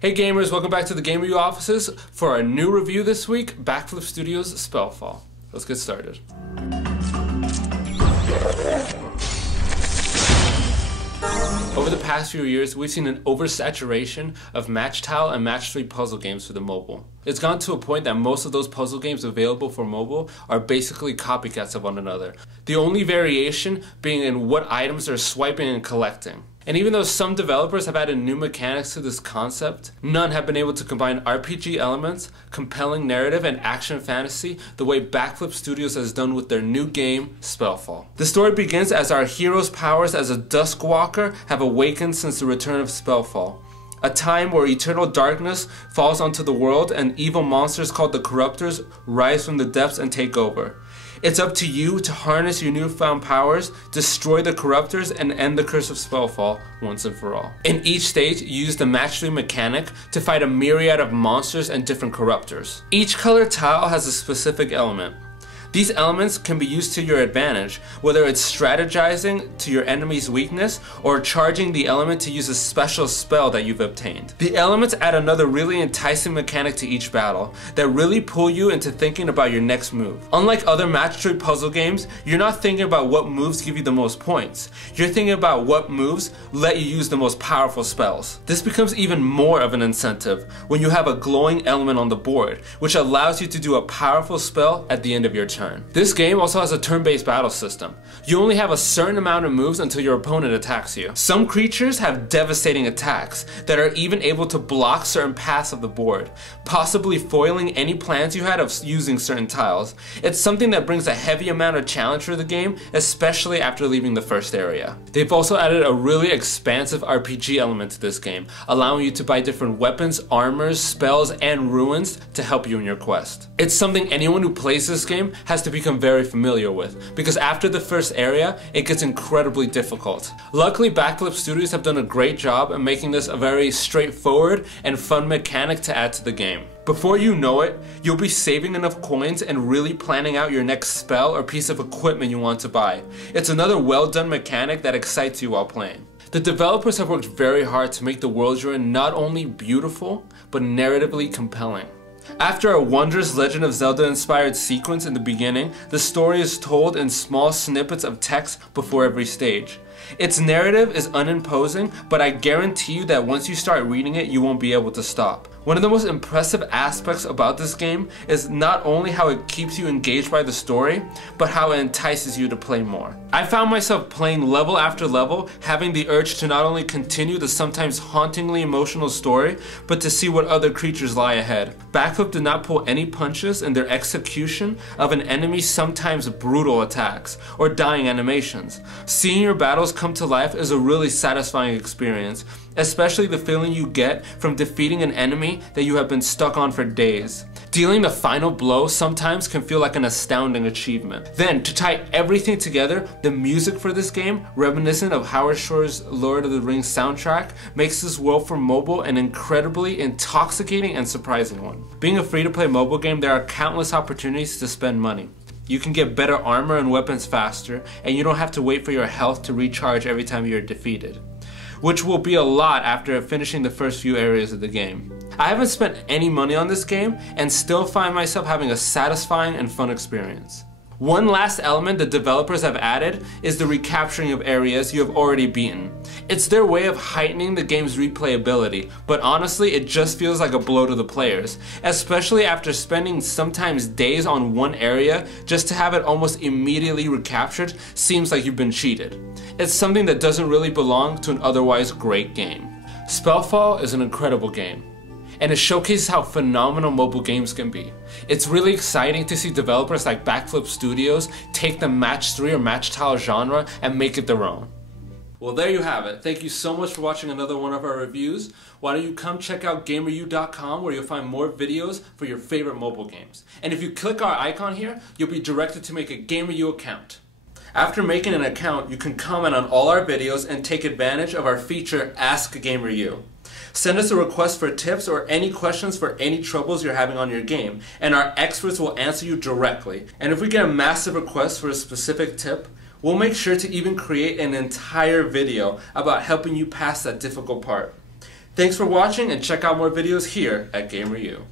Hey gamers, welcome back to the GamerU offices for our new review this week, Backflip Studios' Spellfall. Let's get started. Over the past few years, we've seen an oversaturation of match tile and match 3 puzzle games for the mobile. It's gone to a point that most of those puzzle games available for mobile are basically copycats of one another. The only variation being in what items they're swiping and collecting. And even though some developers have added new mechanics to this concept, none have been able to combine RPG elements, compelling narrative, and action fantasy the way Backflip Studios has done with their new game, Spellfall. The story begins as our hero's powers as a Duskwalker have awakened since the return of Spellfall, a time where eternal darkness falls onto the world and evil monsters called the Corruptors rise from the depths and take over. It's up to you to harness your newfound powers, destroy the Corruptors, and end the curse of Spellfall once and for all. In each stage, you use the match 3 mechanic to fight a myriad of monsters and different Corruptors. Each color tile has a specific element. These elements can be used to your advantage, whether it's strategizing to your enemy's weakness or charging the element to use a special spell that you've obtained. The elements add another really enticing mechanic to each battle that really pull you into thinking about your next move. Unlike other match 3 puzzle games, you're not thinking about what moves give you the most points. You're thinking about what moves let you use the most powerful spells. This becomes even more of an incentive when you have a glowing element on the board, which allows you to do a powerful spell at the end of your turn. This game also has a turn-based battle system. You only have a certain amount of moves until your opponent attacks you. Some creatures have devastating attacks that are even able to block certain paths of the board, possibly foiling any plans you had of using certain tiles. It's something that brings a heavy amount of challenge for the game, especially after leaving the first area. They've also added a really expansive RPG element to this game, allowing you to buy different weapons, armors, spells, and ruins to help you in your quest. It's something anyone who plays this game has to become very familiar with, because after the first area, it gets incredibly difficult. Luckily, Backflip Studios have done a great job in making this a very straightforward and fun mechanic to add to the game. Before you know it, you'll be saving enough coins and really planning out your next spell or piece of equipment you want to buy. It's another well done mechanic that excites you while playing. The developers have worked very hard to make the world you're in not only beautiful, but narratively compelling. After a wondrous Legend of Zelda inspired sequence in the beginning, the story is told in small snippets of text before every stage. Its narrative is unimposing, but I guarantee you that once you start reading it, you won't be able to stop. One of the most impressive aspects about this game is not only how it keeps you engaged by the story, but how it entices you to play more. I found myself playing level after level, having the urge to not only continue the sometimes hauntingly emotional story, but to see what other creatures lie ahead. Backflip did not pull any punches in their execution of an enemy's sometimes brutal attacks or dying animations. Seeing your battles come to life is a really satisfying experience, especially the feeling you get from defeating an enemy that you have been stuck on for days. Dealing the final blow sometimes can feel like an astounding achievement. Then, to tie everything together, the music for this game, reminiscent of Howard Shore's Lord of the Rings soundtrack, makes this world for mobile an incredibly intoxicating and surprising one. Being a free-to-play mobile game, there are countless opportunities to spend money. You can get better armor and weapons faster, and you don't have to wait for your health to recharge every time you're defeated, which will be a lot after finishing the first few areas of the game. I haven't spent any money on this game and still find myself having a satisfying and fun experience. One last element the developers have added is the recapturing of areas you have already beaten. It's their way of heightening the game's replayability, but honestly it just feels like a blow to the players, especially after spending sometimes days on one area. Just to have it almost immediately recaptured seems like you've been cheated. It's something that doesn't really belong to an otherwise great game. Spellfall is an incredible game, and it showcases how phenomenal mobile games can be. It's really exciting to see developers like Backflip Studios take the match 3 or match tile genre and make it their own. Well, there you have it. Thank you so much for watching another one of our reviews. Why don't you come check out GamerU.com, where you'll find more videos for your favorite mobile games. And if you click our icon here, you'll be directed to make a GamerU account. After making an account, you can comment on all our videos and take advantage of our feature, Ask GamerU. Send us a request for tips or any questions for any troubles you're having on your game, and our experts will answer you directly. And if we get a massive request for a specific tip, we'll make sure to even create an entire video about helping you pass that difficult part. Thanks for watching and check out more videos here at GamerU.